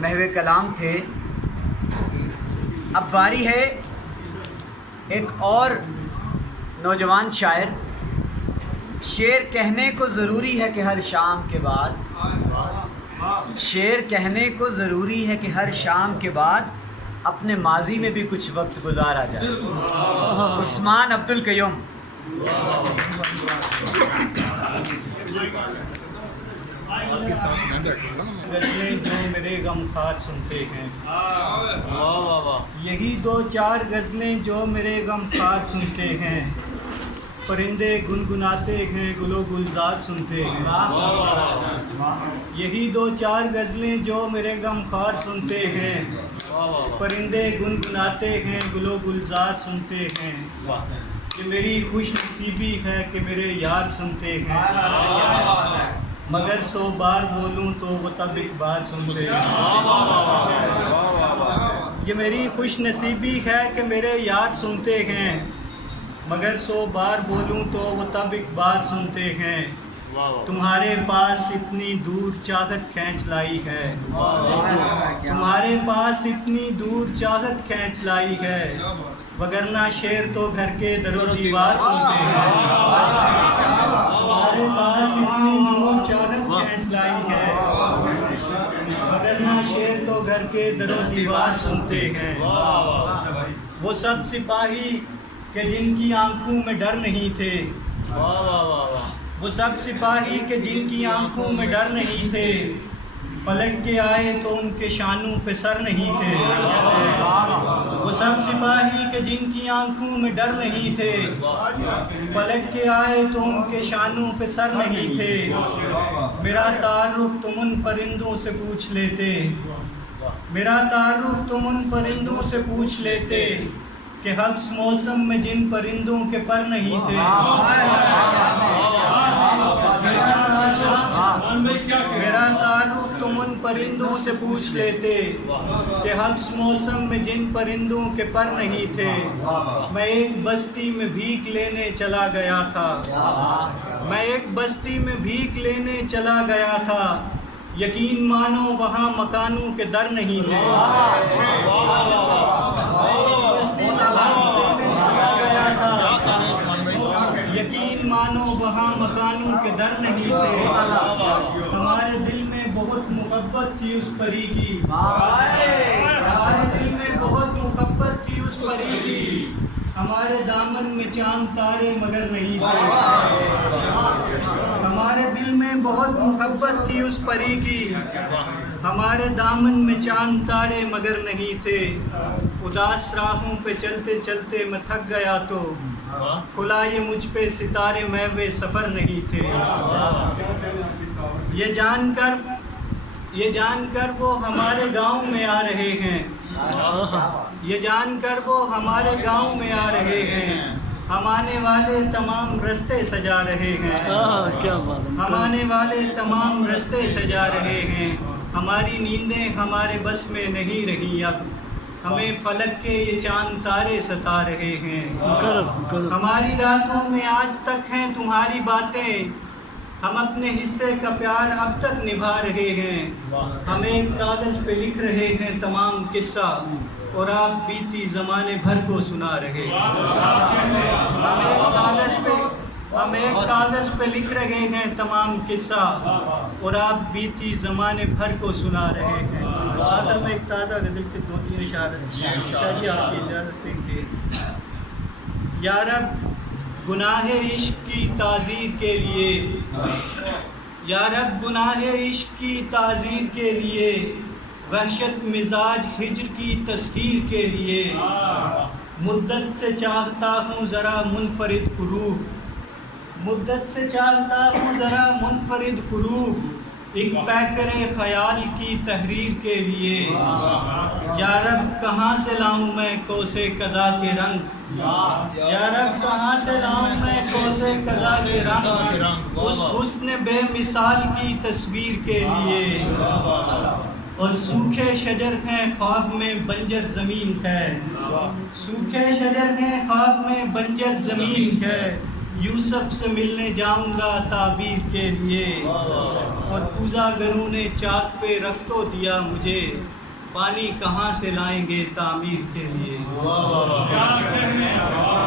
محو کلام تھے. اب باری ہے ایک اور نوجوان شاعر. شعر کہنے کو ضروری ہے کہ ہر شام کے بعد، شعر کہنے کو ضروری ہے کہ ہر شام کے بعد اپنے ماضی میں بھی کچھ وقت گزارا جائے. عثمان عبد القیوم. غزلیں جو میرے غم خار سنتے ہیں، یہی دو چار غزلیں جو میرے غم خار سنتے ہیں. پرندے گنگناتے ہیں، گل و گلزار سنتے ہیں. یہی دو چار غزلیں جو میرے غم خار سنتے ہیں. پرندے گنگناتے ہیں، گل و گلزار سنتے ہیں. یہ میری خوش نصیبی ہے کہ میرے یار سنتے ہیں. مگر 100 بار بولوں تو وہ تب ایک بار سنتے ہیں. یہ میری خوش نصیبی ہے کہ میرے یار سنتے ہیں. مگر 100 بار بولوں تو وہ تب ایک بار سنتے ہیں. تمہارے پاس اتنی دور چاہت کھینچ لائی ہے، تمہارے پاس اتنی دور چاہت کھینچ لائی ہے. وگرنہ شیر تو گھر کے در و دیوار سنتے ہیں. تمہارے پاس اتنی دور چاہت کھینچ لائی ہے، وگرنہ شیر تو گھر کے در و دیوار سنتے ہیں. وہ سب سپاہی کہ جن کی آنکھوں میں ڈر نہیں تھے، وہ سب سپاہی کہ جن کی آنکھوں میں ڈر نہیں تھے. پلٹ کے آئے تو ان کے شانوں پہ سر نہیں تھے. وہ سب سپاہی کہ جن کی آنکھوں میں ڈر نہیں تھے، پلٹ کے آئے تو ان کے شانوں پہ سر نہیں تھے. میرا تعارف تم ان پرندوں سے پوچھ لیتے، میرا تعارف تم ان پرندوں سے پوچھ لیتے کہ حبس موسم میں جن پرندوں کے پر نہیں تھے. میرا تعارف تم ان پرندوں سے پوچھ لیتے کہ حبس موسم میں جن پرندوں کے پر نہیں تھے. میں ایک بستی میں بھیک لینے چلا گیا تھا، میں ایک بستی میں بھیک لینے چلا گیا تھا. یقین مانو وہاں مکانوں کے در نہیں تھے. یقین مانو وہاں مکانوں کے در نہیں تھے. ہمارے دل میں بہت محبت تھی اس پری کی، ہمارے دل میں بہت محبت تھی اس پری کی. ہمارے دامن میں چاند تارے مگر نہیں تھے. ہمارے دل میں بہت محبت تھی اس پری کی، ہمارے دامن میں چاند تارے مگر نہیں تھے. اداس راہوں پہ چلتے چلتے میں تھک گیا تو کھلا یہ مجھ پہ ستارے محو سفر نہیں تھے. یہ جان کر وہ ہمارے گاؤں میں آ رہے ہیں، یہ جان کر وہ ہمارے گاؤں میں آ رہے ہیں. ہم آنے والے تمام رستے سجا رہے ہیں، ہم آنے والے تمام رستے سجا رہے ہیں. ہماری نیندیں ہمارے بس میں نہیں رہی اب، ہمیں فلک کے یہ چاند تارے ستا رہے ہیں. ہماری راتوں میں آج تک ہیں تمہاری باتیں، ہم اپنے حصے کا پیار اب تک نبھا رہے ہیں. ہم ایک کاغذ پہ لکھ رہے ہیں تمام قصہ، اور آپ بیتی زمانے بھر کو سنا رہے ہیں. ہم ایک کاغذ پہ لکھ رہے ہیں تمام قصہ، اور آپ بیتی زمانے بھر کو سنا رہے ہیں. آخر میں ایک تازہ غزل کے 2-3 اشعاری آپ کی اجازت سے کہ یا رب گناہ عشق کی تعذیر کے لیے، یا رب گناہ عشق کی تعذیر کے لیے، وحشت مزاج ہجر کی تسخیر کے لیے، مدت سے چاہتا ہوں ذرا منفرد حروف، مدت سے چاہتا ہوں ذرا منفرد حروف، ایک پیکر خیال کی تحریر کے لیے. یا رب کہاں سے لاؤں میں کوسے قضا کے رنگ، یا رب کہاں سے لاؤں میں کوسے قضا کے رنگ، اس حسن بے مثال کی تصویر کے لیے. اور سوکھے شجر ہیں خواب میں بنجر زمین ہے، سوکھے شجر ہیں خواب میں بنجر زمین ہے. یوسف سے ملنے جاؤں گا تعبیر کے لیے، اور روزہ گروں نے چاک پہ رکھ تو دیا مجھے، پانی کہاں سے لائیں گے تعمیر کے لیے۔